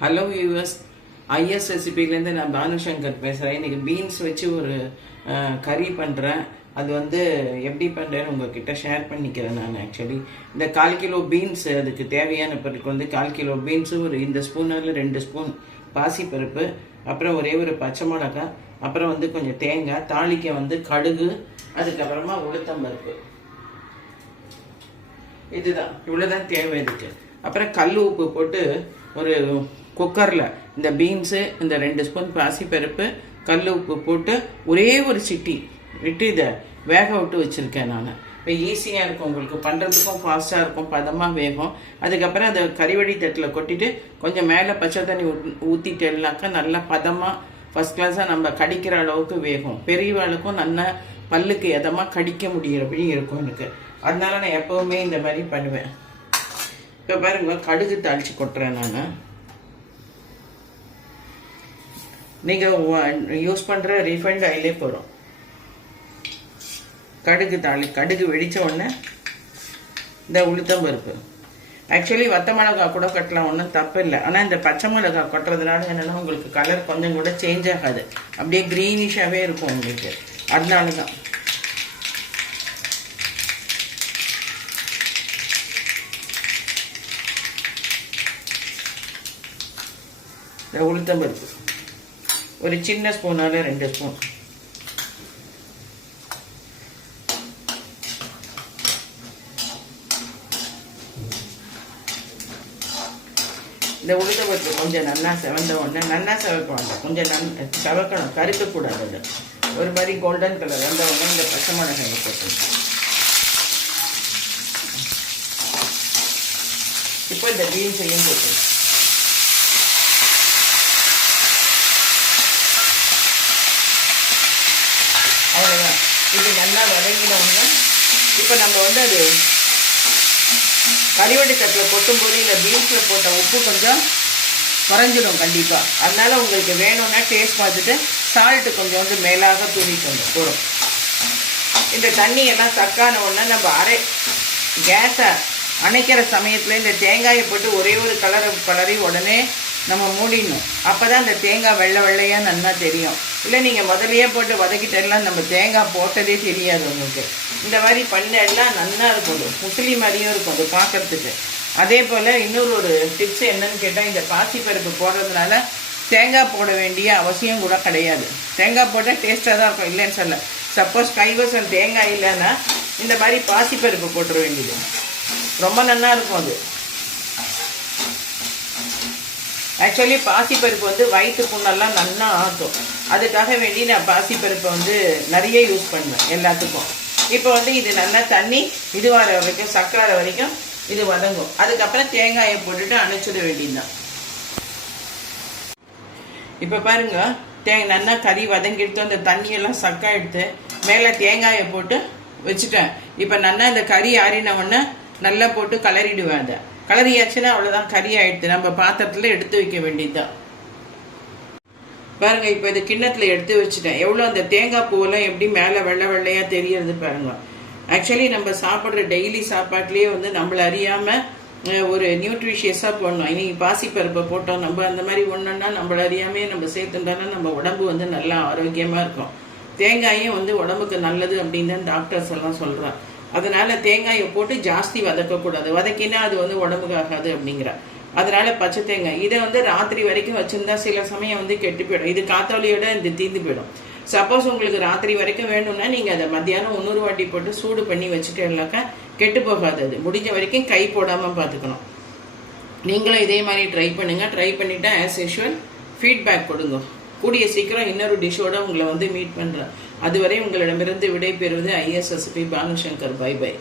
Hello viewers IS ரெசிபிலேருந்து நான் பானுசங்கர் பேசுகிறேன் இன்றைக்கி பீன்ஸ் வச்சு ஒரு கறி பண்ணுறேன் அது வந்து எப்படி பண்ணுறேன்னு உங்ககிட்ட ஷேர் பண்ணிக்கிறேன் நான் ஆக்சுவலி இந்த கால் கிலோ பீன்ஸ் அதுக்கு தேவையான பொருட்கள் வந்து கால் கிலோ பீன்ஸு ஒரு இந்த ஸ்பூனில் ரெண்டு ஸ்பூன் பாசிப்பருப்பு அப்புறம் ஒரே ஒரு பச்சை மிளகாய் அப்புறம் வந்து கொஞ்சம் தேங்காய் தாளிக்க வந்து கடுகு அதுக்கப்புறமா உளுத்தம் பருப்பு. இதுதான். இவ்வளோதான் தேவை இதுக்கு அப்புறம் கல் உப்பு போட்டு ஒரு குக்கரில் இந்த பீன்ஸு இந்த ரெண்டு ஸ்பூன் பாசிப்பருப்பு கல் உப்பு போட்டு ஒரே ஒரு சிட்டி விட்டு இதை வேக விட்டு வச்சுருக்கேன் நான். இப்போ ஈஸியாக இருக்கும் உங்களுக்கு. பண்ணுறதுக்கும் ஃபாஸ்ட்டாக இருக்கும். பதமாக வேகும். அதுக்கப்புறம் அதை கறிவடி தட்டில் கொட்டிட்டு கொஞ்சம் மேலே பச்சை தண்ணி ஊற்றிட்டேன்னாக்கா நல்லா பதமாக ஃபஸ்ட் கிளாஸாக நம்ம கடிக்கிற அளவுக்கு வேகும். பெரியவாளுக்கும் நல்லா பல்லுக்கு எதமாக கடிக்க முடியிறபடி இருக்கும் எனக்கு. அதனால நான் எப்போவுமே இந்த மாதிரி பண்ணுவேன். இப்போ பாருங்க கடுகு தாளித்து கொட்டுறேன் நான். நீங்கள் யூஸ் பண்ணுற ரீஃபைண்ட் ஆயிலே போகிறோம் கடுகு தாளி கடுகு வெடித்த உடனே இந்த உளுத்தம் பருப்பு. ஆக்சுவலி வத்த மிளகா கூட கட்டலாம் ஒன்றும் தப்பு இல்லை. ஆனால் இந்த பச்சை மிளகா கொட்டுறதுனால என்னென்னா உங்களுக்கு கலர் கொஞ்சம் கூட சேஞ்ச் ஆகாது. அப்படியே க்ரீனிஷாகவே இருக்கும் உங்களுக்கு. அதனால தான். இந்த உளுத்தம் பருப்பு. ஒரு சின்ன ஸ்பூனால ரெண்டு ஸ்பூன். இந்த உளுத்த பருப்பு கொஞ்சம் நல்லா செவந்த உடனே நல்லா செவக்குவாங்க கொஞ்சம் நன் செவக்கணும். கருக்கக்கூடாது அது. ஒரு மாதிரி கோல்டன் கலர் வந்த உடனே இந்த பச்சை மிளகாய் போட்டு இப்போ இந்த பீன்ஸையும் போட்டு அவ்வளோதான் இது நல்லா வதங்கினவங்க. இப்போ நம்ம வந்து அது கறிவட்டி தட்டில் கொட்டும்போது இல்லை பீன்ஸில் போட்ட உப்பு கொஞ்சம் குறைஞ்சிடும் கண்டிப்பாக அதனால் உங்களுக்கு வேணும்னா டேஸ்ட் பார்த்துட்டு சால்ட்டு கொஞ்சம் வந்து மேலாக தூவிக்கோங்க போடும் இந்த தண்ணியெல்லாம் சக்கான உடனே நம்ம அரை கேஸை அணைக்கிற சமயத்தில் இந்த தேங்காயை போட்டு ஒரே ஒரு கலரை கலரி உடனே நம்ம மூடிடணும். அப்போ தான் இந்த தேங்காய் வெள்ளை வெள்ளையாக நல்லா தெரியும். இல்லை நீங்கள் முதலையே போட்டு வதக்கிட்டெல்லாம் நம்ம தேங்காய் போட்டதே தெரியாது உங்களுக்கு. இந்த மாதிரி பண்ணெல்லாம் நல்லா இருக்கும். அது மாதிரியும் இருக்கும் அது பார்க்கறதுக்கு அதே போல் இன்னொரு ஒரு டிப்ஸ் என்னன்னு கேட்டால் இந்த பாசிப்பருப்பு போடுறதுனால தேங்காய் போட வேண்டிய அவசியம் கூட கிடையாது. தேங்காய் போட்டால் டேஸ்ட்டாக தான் இருக்கும். இல்லைன்னு சொல்ல. சப்போஸ் கைவசம் தேங்காய் இல்லைன்னா இந்த மாதிரி பாசிப்பருப்பு போட்டுற வேண்டியது. ரொம்ப நல்லா இருக்கும் அது. ஆக்சுவலி பாசிப்பருப்பு வந்து வயிற்று புண்ணெல்லாம் நல்லா ஆற்றும் அதுக்காக வேண்டி நான் பாசிப்பருப்பை வந்து நிறைய யூஸ் பண்ணுவேன் எல்லாத்துக்கும். இப்போ வந்து இது நல்லா தண்ணி இது வர வரைக்கும் சக்கார வரைக்கும் இது வதங்கும். அதுக்கப்புறம் தேங்காயை போட்டுட்டு அணைச்சிட வேண்டியதுதான். இப்போ பாருங்க தே நல்லா கறி வதங்கிடுத்து அந்த தண்ணியெல்லாம் சக்கா எடுத்து மேலே தேங்காயை போட்டு வச்சுட்டேன். இப்போ நல்லா இந்த கறி ஆறின உடனே நல்லா போட்டு கலரிடுவேன் அதை. கலரியாச்சுன்னா அவ்வளோதான் கறி ஆயிடுது நம்ம பாத்திரத்தில் எடுத்து வைக்க வேண்டியதுதான். பாருங்க இப்போ இது கிண்ணத்தில் எடுத்து வச்சுட்டேன். எவ்வளோ அந்த தேங்காய் பூவெல்லாம் எப்படி மேலே வெள்ளை வெள்ளையாக தெரியறது பாருங்க. ஆக்சுவலி நம்ம சாப்பிட்ற டெய்லி சாப்பாட்லேயே வந்து நம்மளை அறியாமல் ஒரு நியூட்ரிஷியஸாக போடணும். இன்னைக்கு பாசிப்பருப்பை போட்டோம். நம்ம அந்த மாதிரி ஒன்றுன்னா நம்மள அறியாமே நம்ம சேர்த்துட்டோம்னா நம்ம உடம்பு வந்து நல்லா ஆரோக்கியமாக இருக்கும். தேங்காயும் வந்து உடம்புக்கு நல்லது அப்படின்னு தான் டாக்டர்ஸ் எல்லாம் சொல்கிறான் அதனால தேங்காயை போட்டு ஜாஸ்தி வதக்கக்கூடாது. வதக்கினா அது வந்து உடம்புக்கு ஆகாது அப்படிங்கிற. அதனால பச்சை தேங்காய். இதை வந்து ராத்திரி வரைக்கும் வச்சிருந்தா சில சமயம் வந்து கெட்டு போயிடும். இது காத்தாலியோட இது தீந்து போயிடும். சப்போஸ் உங்களுக்கு ராத்திரி வரைக்கும் வேணும்னா நீங்கள் அதை மத்தியானம் இன்னொரு வாட்டி போட்டு சூடு பண்ணி வச்சுட்டேன்னாக்கா கெட்டு போகாது அது. முடிஞ்ச வரைக்கும் கை போடாமல் பார்த்துக்கணும். நீங்களும் இதே மாதிரி ட்ரை பண்ணுங்கள் ட்ரை பண்ணிவிட்டு ஆஸ் யூஷுவல் ஃபீட்பேக் கொடுங்க. கூடிய சீக்கிரம் இன்னொரு டிஷ்ஷோட உங்களை வந்து மீட் பண்ணுறேன் அதுவரை உங்களிடமிருந்து விடை பெறுவது ஐஎஸ்எஸ்பி பானுசங்கர். By by.